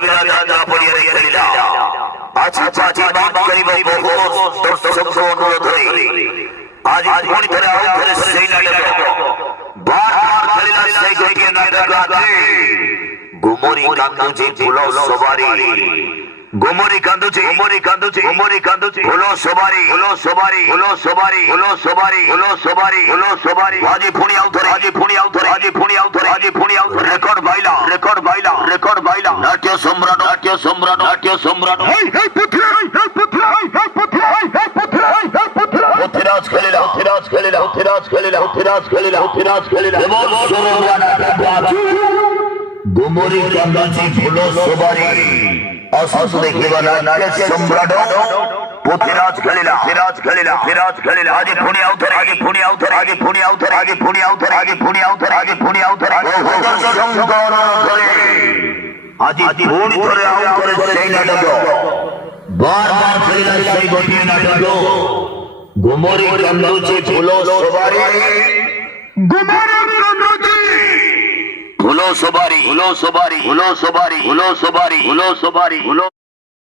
বিনা যাত্রা পড়িয়া খেলিলা আছি পাছি বাদ করিব বহু দর্শক অনুরোধ ধরে আজ পুনি ধরে আউট ধরে সেই নাটক বারবার খেলিলা সেই গোটিয়ে নাটক আছে গুমরি কান্দুছে ফুল সবারি গুমরি কান্দুছে গুমরি কান্দুছে গুমরি কান্দুছে হলো সবারি হলো সবারি হলো সবারি হলো সবারি হলো সবারি হলো সবারি আজি পুনি আউট ধরে আজি পুনি আউট ধরে আজি পুনি আউট ধরে আজি পুনি আউট রেকর্ড বাইলা রেকর্ড বাইলা রেকর্ড বাইলা নাট্য সম্রাট নাট্য সম্রাট নাট্য সম্রাট হেই হেই পুত্র হেই পুত্র হেই পুত্র হেই পুত্র হেই পুত্র উত্তরাজ খেলিলা উত্তরাজ খেলিলা উত্তরাজ খেলিলা উত্তরাজ খেলিলা উত্তরাজ খেলিলা এবং সরোবরা বাজু গুমরি কান্দুছে ফুল সবারি অসুস দেখিবা নাট্য সম্রাট পথিরাজ খেলিলা ফিরাজ খেলিলা ফিরাজ খেলিলা আজি পুনি আউট ধরে আজি পুনি আউট ধরে আজি পুনি আউট ধরে আজি পুনি আউট ধরে আজি পুনি আউট ধরে আজি পুনি আউট ধরে শঙ্কর ধরে আজি পুনি ধরে আউট ধরে সেই নাটক বারবার খেলিলা সেই গোটিয়ে নাটক গুমরি কান্দুছে ফুল সবারি গুমরি কান্দুছে ফুল সবারি ফুল সবারি ফুল সবারি ফুল সবারি ফুল সবারি ফুল